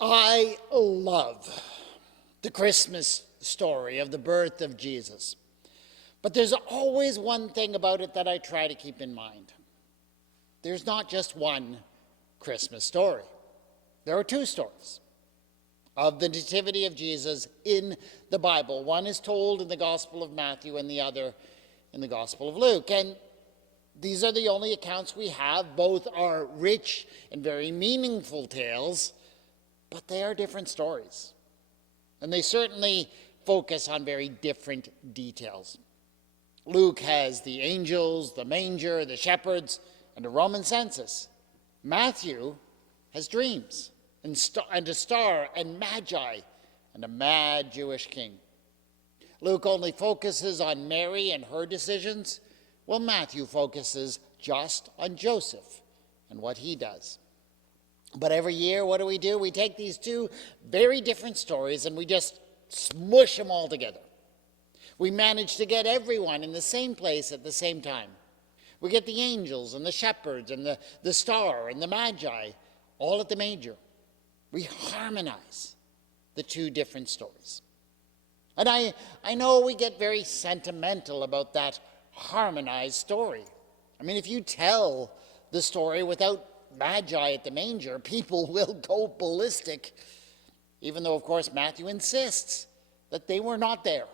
I love the Christmas story of the birth of Jesus. But there's always one thing about it that I try to keep in mind. There's not just one Christmas story. There are two stories of the nativity of Jesus in the Bible. One is told in the Gospel of Matthew and the other in the Gospel of Luke. And these are the only accounts we have. Both are rich and very meaningful tales, but they are different stories. And they certainly focus on very different details. Luke has the angels, the manger, the shepherds, and a Roman census. Matthew has dreams and a star and magi and a mad Jewish king. Luke only focuses on Mary and her decisions, while Matthew focuses just on Joseph and what he does. But every year, what do? We take these two very different stories and we just smush them all together. We manage to get everyone in the same place at the same time. We get the angels and the shepherds and the star and the magi all at the manger. We harmonize the two different stories. And I know we get very sentimental about that harmonized story. I mean, if you tell the story without magi at the manger, people will go ballistic, even though, of course, Matthew insists that they were not there.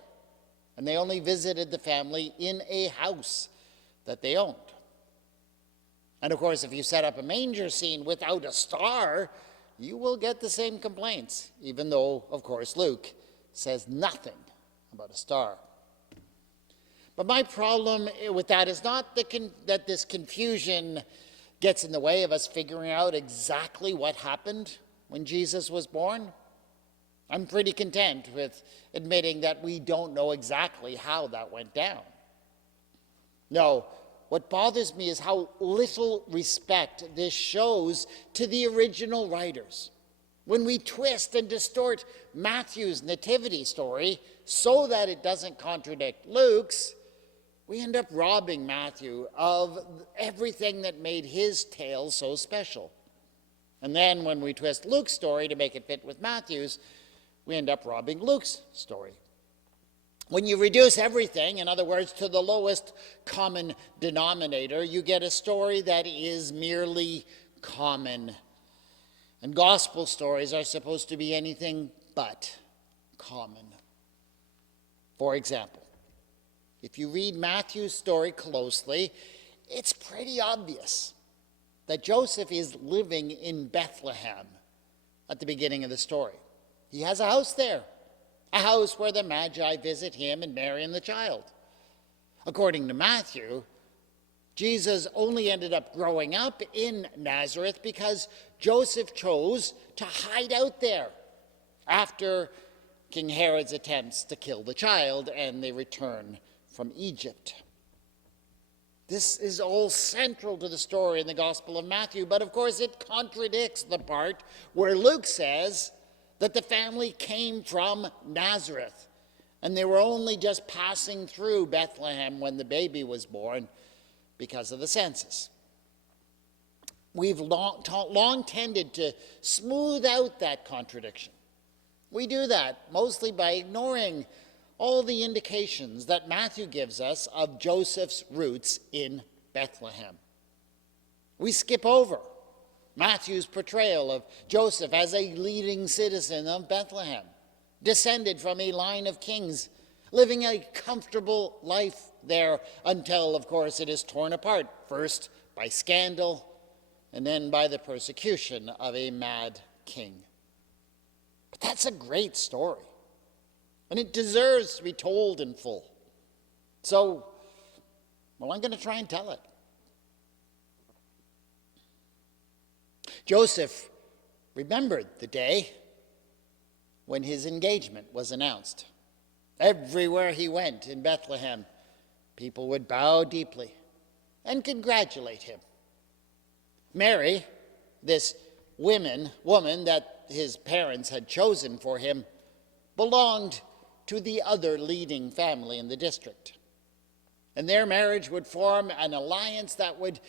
And they only visited the family in a house that they owned. And of course, if you set up a manger scene without a star, you will get the same complaints, even though, of course, Luke says nothing about a star. But my problem with that is not that this confusion gets in the way of us figuring out exactly what happened when Jesus was born. I'm pretty content with admitting that we don't know exactly how that went down. No, what bothers me is how little respect this shows to the original writers. When we twist and distort Matthew's nativity story so that it doesn't contradict Luke's, we end up robbing Matthew of everything that made his tale so special. And then when we twist Luke's story to make it fit with Matthew's, we end up robbing Luke's story. When you reduce everything, in other words, to the lowest common denominator, you get a story that is merely common. And gospel stories are supposed to be anything but common. For example, if you read Matthew's story closely, it's pretty obvious that Joseph is living in Bethlehem at the beginning of the story. He has a house there, a house where the Magi visit him and Mary and the child. According to Matthew, Jesus only ended up growing up in Nazareth because Joseph chose to hide out there after King Herod's attempts to kill the child and they return from Egypt. This is all central to the story in the Gospel of Matthew, but of course it contradicts the part where Luke says that the family came from Nazareth and they were only just passing through Bethlehem when the baby was born because of the census. We've long tended to smooth out that contradiction. We do that mostly by ignoring all the indications that Matthew gives us of Joseph's roots in Bethlehem. We skip over Matthew's portrayal of Joseph as a leading citizen of Bethlehem, descended from a line of kings, living a comfortable life there until, of course, it is torn apart, first by scandal and then by the persecution of a mad king. But that's a great story, and it deserves to be told in full. So, I'm going to try and tell it. Joseph remembered the day when his engagement was announced. Everywhere he went in Bethlehem, people would bow deeply and congratulate him. Mary, this woman that his parents had chosen for him, belonged to the other leading family in the district. And their marriage would form an alliance that would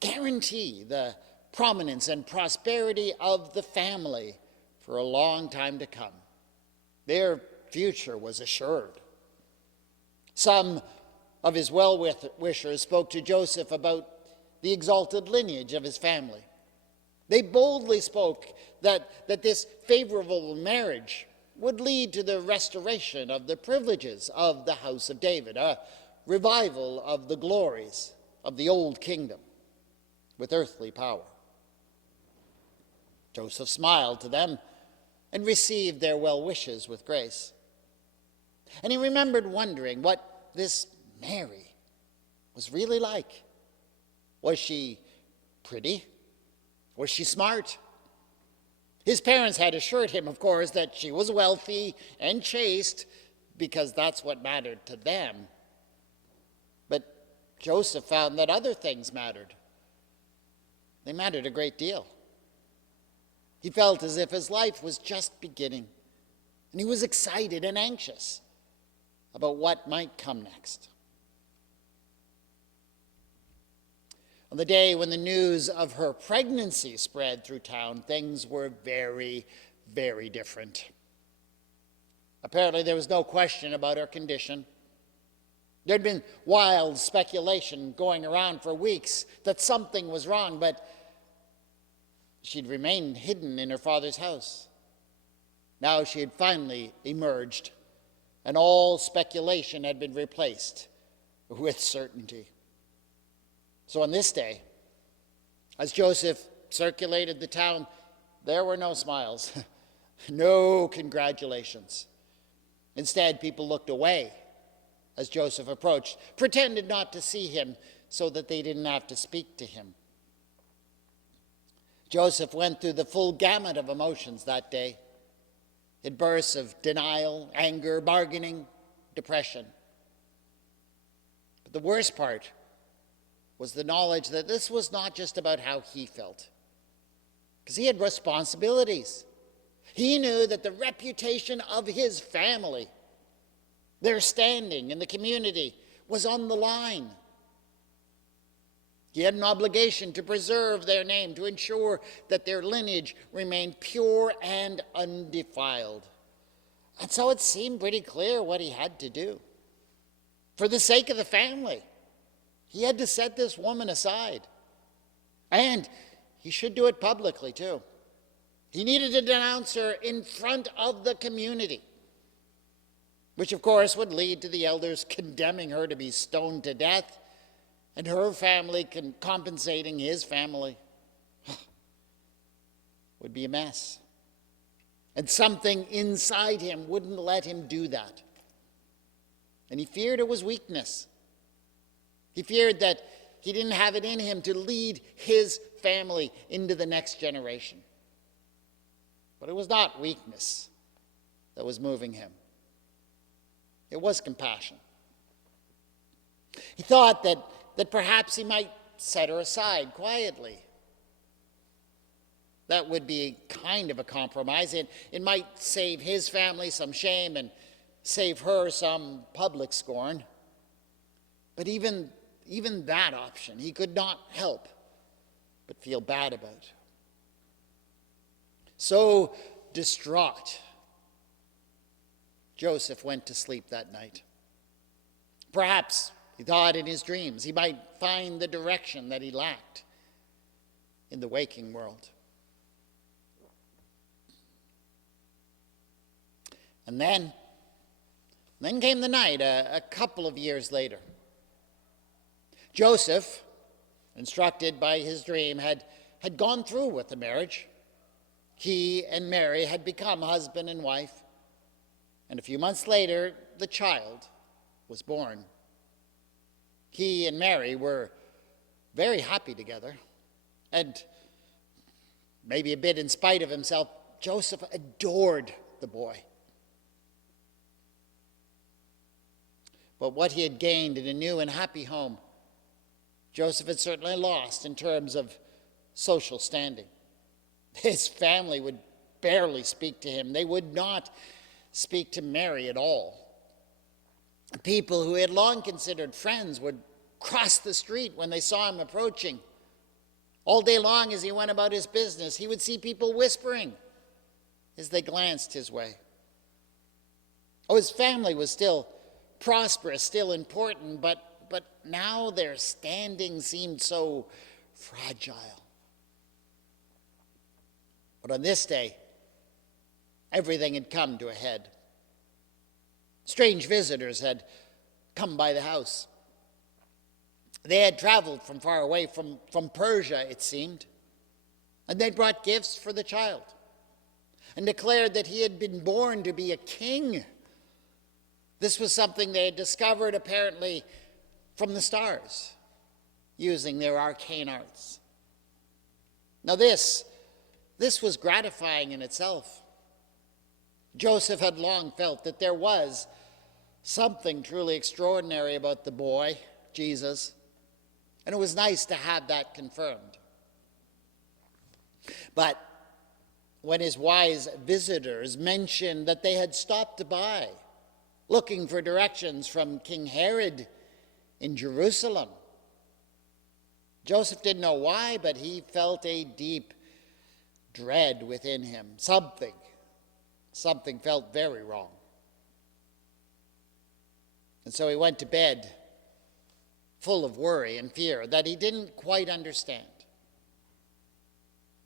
guarantee the prominence and prosperity of the family for a long time to come. Their future was assured. Some of his well-wishers spoke to Joseph about the exalted lineage of his family. They boldly spoke that this favorable marriage would lead to the restoration of the privileges of the house of David, a revival of the glories of the old kingdom with earthly power. Joseph smiled to them and received their well wishes with grace. And he remembered wondering what this Mary was really like. Was she pretty? Was she smart? His parents had assured him, of course, that she was wealthy and chaste because that's what mattered to them. But Joseph found that other things mattered. They mattered a great deal. He felt as if his life was just beginning, and he was excited and anxious about what might come next. On the day when the news of her pregnancy spread through town, things were very, very different. Apparently, there was no question about her condition. There had been wild speculation going around for weeks that something was wrong, but she'd remained hidden in her father's house. Now she had finally emerged, and all speculation had been replaced with certainty. So on this day, as Joseph circulated the town, there were no smiles, no congratulations. Instead, people looked away as Joseph approached, pretended not to see him so that they didn't have to speak to him. Joseph went through the full gamut of emotions that day. In bursts of denial, anger, bargaining, depression. But the worst part was the knowledge that this was not just about how he felt, because he had responsibilities. He knew that the reputation of his family, their standing in the community, was on the line. He had an obligation to preserve their name, to ensure that their lineage remained pure and undefiled. And so it seemed pretty clear what he had to do. For the sake of the family, he had to set this woman aside. And he should do it publicly, too. He needed to denounce her in front of the community, which, of course, would lead to the elders condemning her to be stoned to death, and her family compensating his family. Would be a mess. And something inside him wouldn't let him do that. And he feared it was weakness. He feared that he didn't have it in him to lead his family into the next generation. But it was not weakness that was moving him. It was compassion. He thought that perhaps he might set her aside quietly. That would be kind of a compromise. It might save his family some shame and save her some public scorn. But even that option, he could not help but feel bad about. So distraught, Joseph went to sleep that night. Perhaps, he thought in his dreams, he might find the direction that he lacked in the waking world. And then came the night, a couple of years later. Joseph, instructed by his dream, had gone through with the marriage. He and Mary had become husband and wife. And a few months later, the child was born. He and Mary were very happy together. And maybe a bit in spite of himself, Joseph adored the boy. But what he had gained in a new and happy home, Joseph had certainly lost in terms of social standing. His family would barely speak to him. They would not speak to Mary at all. People who he had long considered friends would cross the street when they saw him approaching. All day long as he went about his business, he would see people whispering. as they glanced his way. Oh, his family was still prosperous, still important, but now their standing seemed so fragile. But on this day, everything had come to a head. Strange visitors had come by the house. They had traveled from far away, from Persia, it seemed, and they brought gifts for the child and declared that he had been born to be a king. This was something they had discovered apparently from the stars, using their arcane arts. Now this was gratifying in itself. Joseph had long felt that there was something truly extraordinary about the boy, Jesus, and it was nice to have that confirmed. But when his wise visitors mentioned that they had stopped by, looking for directions from King Herod in Jerusalem, Joseph didn't know why, but he felt a deep dread within him. Something felt very wrong. And so he went to bed full of worry and fear that he didn't quite understand.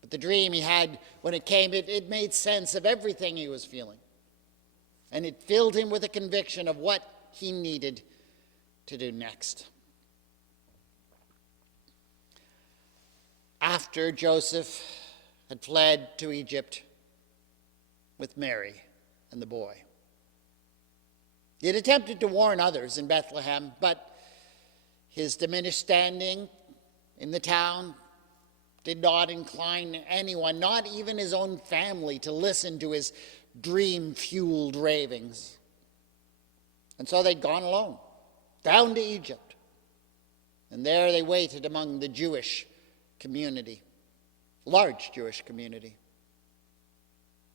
But the dream he had when it came, it made sense of everything he was feeling. And it filled him with a conviction of what he needed to do next. After Joseph had fled to Egypt with Mary and the boy, he had attempted to warn others in Bethlehem, but his diminished standing in the town did not incline anyone, not even his own family, to listen to his dream-fueled ravings. And so they'd gone alone, down to Egypt. And there they waited among the Jewish community, large Jewish community.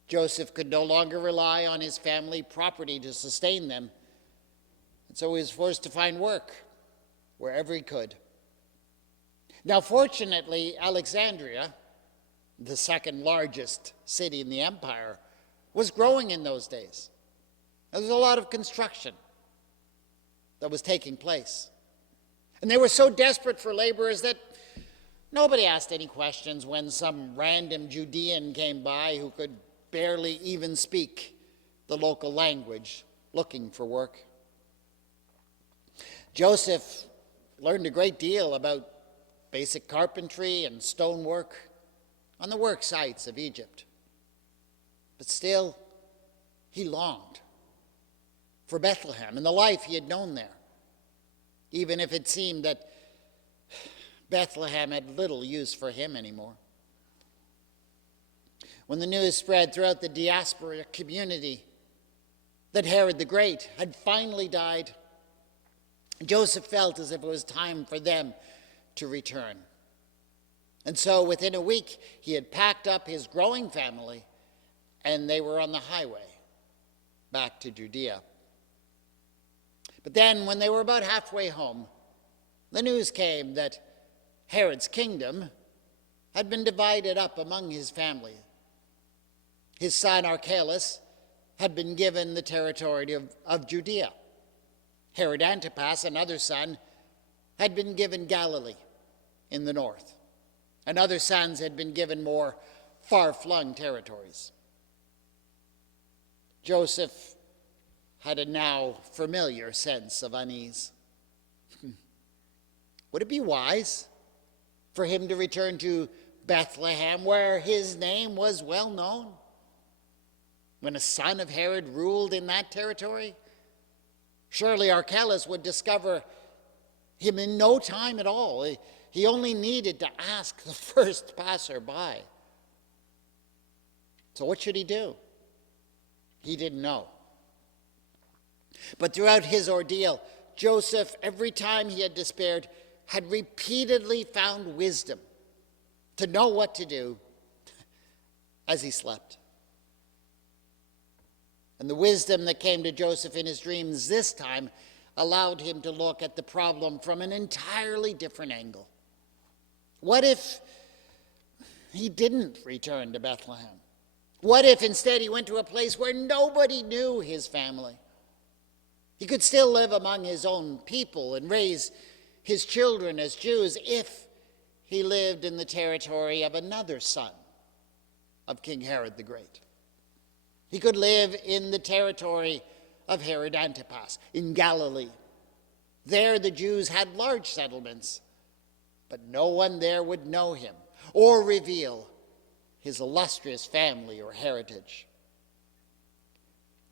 Joseph could no longer rely on his family property to sustain them, and so he was forced to find work wherever he could. Now, fortunately, Alexandria, the second largest city in the empire, was growing in those days. There was a lot of construction that was taking place. And they were so desperate for laborers that nobody asked any questions when some random Judean came by who could barely even speak the local language looking for work. Joseph learned a great deal about basic carpentry and stonework on the work sites of Egypt. But still, he longed for Bethlehem and the life he had known there, even if it seemed that Bethlehem had little use for him anymore. When the news spread throughout the diaspora community that Herod the Great had finally died, Joseph felt as if it was time for them to return. And so within a week, he had packed up his growing family, and they were on the highway back to Judea. But then, when they were about halfway home, the news came that Herod's kingdom had been divided up among his family. His son Archelaus had been given the territory of Judea. Herod Antipas, another son, had been given Galilee in the north, and other sons had been given more far-flung territories. Joseph had a now familiar sense of unease. Would it be wise for him to return to Bethlehem, where his name was well known, when a son of Herod ruled in that territory? Surely Archelaus would discover him in no time at all. He only needed to ask the first passerby. So what should he do? He didn't know. But throughout his ordeal, Joseph, every time he had despaired, had repeatedly found wisdom to know what to do as he slept. And the wisdom that came to Joseph in his dreams this time allowed him to look at the problem from an entirely different angle. What if he didn't return to Bethlehem? What if instead he went to a place where nobody knew his family? He could still live among his own people and raise his children as Jews if he lived in the territory of another son of King Herod the Great. He could live in the territory of Herod Antipas in Galilee. There the Jews had large settlements, but no one there would know him or reveal his illustrious family or heritage.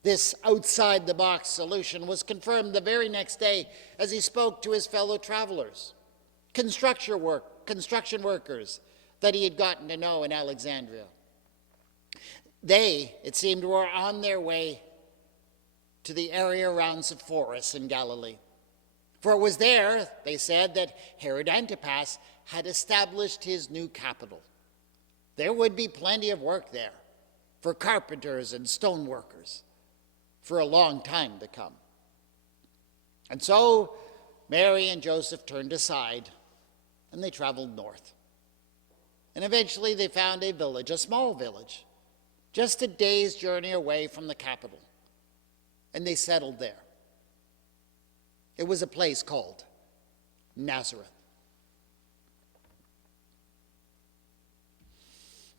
This outside-the-box solution was confirmed the very next day as he spoke to his fellow travelers, construction workers that he had gotten to know in Alexandria. They, it seemed, were on their way to the area around Sepphoris in Galilee. For it was there, they said, that Herod Antipas had established his new capital. There would be plenty of work there for carpenters and stoneworkers for a long time to come. And so Mary and Joseph turned aside and they traveled north. And eventually they found a village, a small village, just a day's journey away from the capital. And they settled there. It was a place called Nazareth.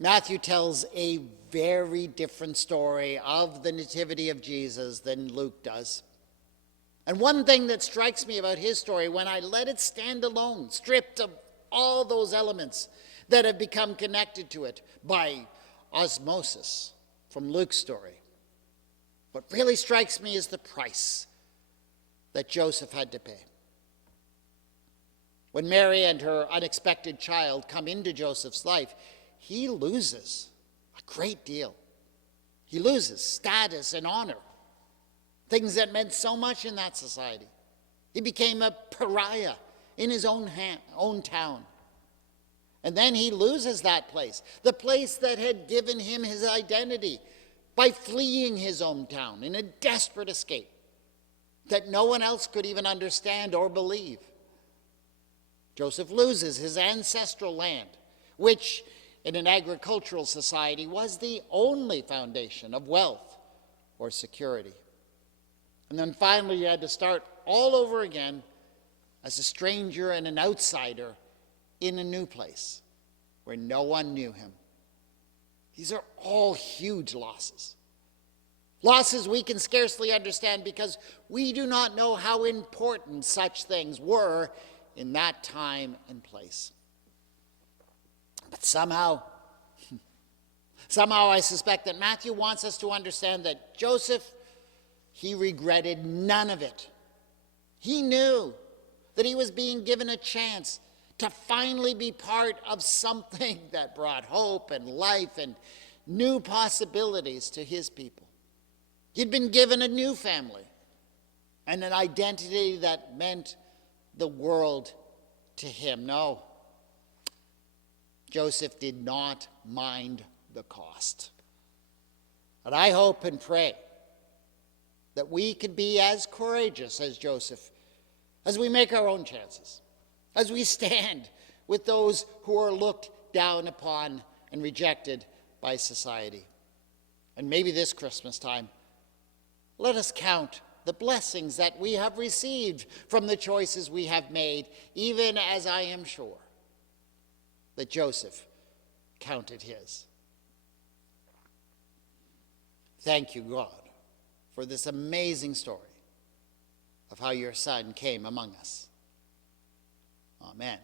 Matthew tells a very different story of the nativity of Jesus than Luke does. And one thing that strikes me about his story, when I let it stand alone, stripped of all those elements that have become connected to it by osmosis from Luke's story, what really strikes me is the price that Joseph had to pay. When Mary and her unexpected child come into Joseph's life, he loses a great deal. He loses status and honor, things that meant so much in that society. He became a pariah in his own town. And then he loses that place, the place that had given him his identity, by fleeing his hometown in a desperate escape that no one else could even understand or believe. Joseph loses his ancestral land, which in an agricultural society was the only foundation of wealth or security. And then finally he had to start all over again as a stranger and an outsider in a new place where no one knew him. These are all huge losses. Losses we can scarcely understand because we do not know how important such things were in that time and place. But somehow I suspect that Matthew wants us to understand that Joseph, he regretted none of it. He knew that he was being given a chance to finally be part of something that brought hope and life and new possibilities to his people. He'd been given a new family and an identity that meant the world to him. No, Joseph did not mind the cost. And I hope and pray that we could be as courageous as Joseph as we make our own chances, as we stand with those who are looked down upon and rejected by society. And maybe this Christmas time, let us count the blessings that we have received from the choices we have made, even as I am sure that Joseph counted his. Thank you, God, for this amazing story of how your Son came among us. Amen.